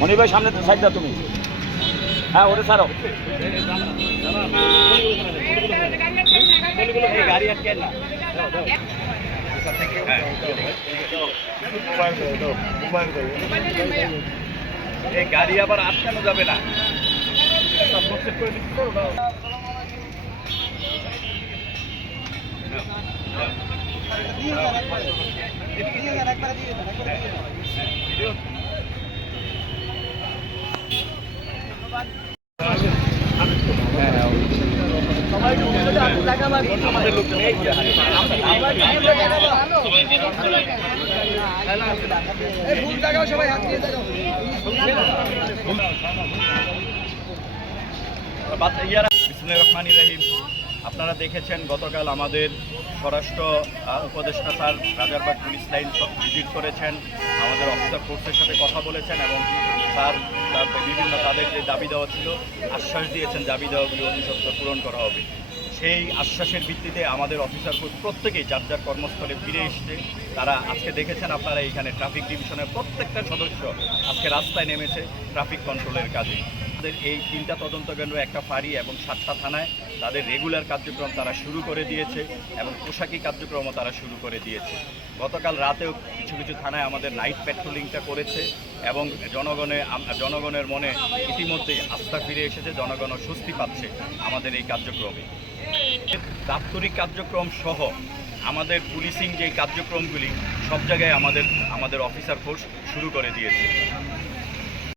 মনি ভাই, সামনে সাইড দাও তুমি। হ্যাঁ ওটা ছাড়ো। গাড়ি আটকে না এই গাড়ি আবার আটকানো যাবে না আমাদের লোকজন এই যে, বাদ- ইয়ারা বিসমুল্লাহির রহমানির রহিম আপনারা দেখেছেন গতকাল আমাদের স্বরাষ্ট্র উপদেষ্টা sir Rajarbagh police line visit করেছেন। আমাদের অফিসার ফোর্সের সাথে কথা বলেছেন এবং স্যার, তার বিভিন্ন তাদের যে দাবি দেওয়া ছিল, আশ্বাস দিয়েছেন দাবি দেওয়াগুলি অতি সত্ত্বর পূরণ করা হবে। সেই আশ্বাসের ভিত্তিতে আমাদের অফিসার প্রত্যেকেই যার যার কর্মস্থলে ফিরে এসছে। তারা আজকে দেখেছেন আপনারা এইখানে ট্রাফিক ডিভিশনের প্রত্যেকটা সদস্য আজকে রাস্তায় নেমেছে ট্রাফিক কন্ট্রোলের কাজে। আমাদের এই তিনটা তদন্ত কেন্দ্র, একটা ফাঁড়ি এবং সাতটা থানায় তাদের রেগুলার কার্যক্রম তারা শুরু করে দিয়েছে এবং পোশাকি কার্যক্রমও তারা শুরু করে দিয়েছে। গতকাল রাতেও কিছু কিছু থানায় আমাদের নাইট পেট্রোলিংটা করেছে এবং জনগণে জনগণের মনে ইতিমধ্যেই আস্থা ফিরে এসেছে, জনগণও স্বস্তি পাচ্ছে আমাদের এই কার্যক্রমে। দাপ্তরিক কার্যক্রম সহ আমাদের পুলিশিং যে কার্যক্রমগুলি সব জায়গায় আমাদের আমাদের অফিসার ফোর্স শুরু করে দিয়েছে।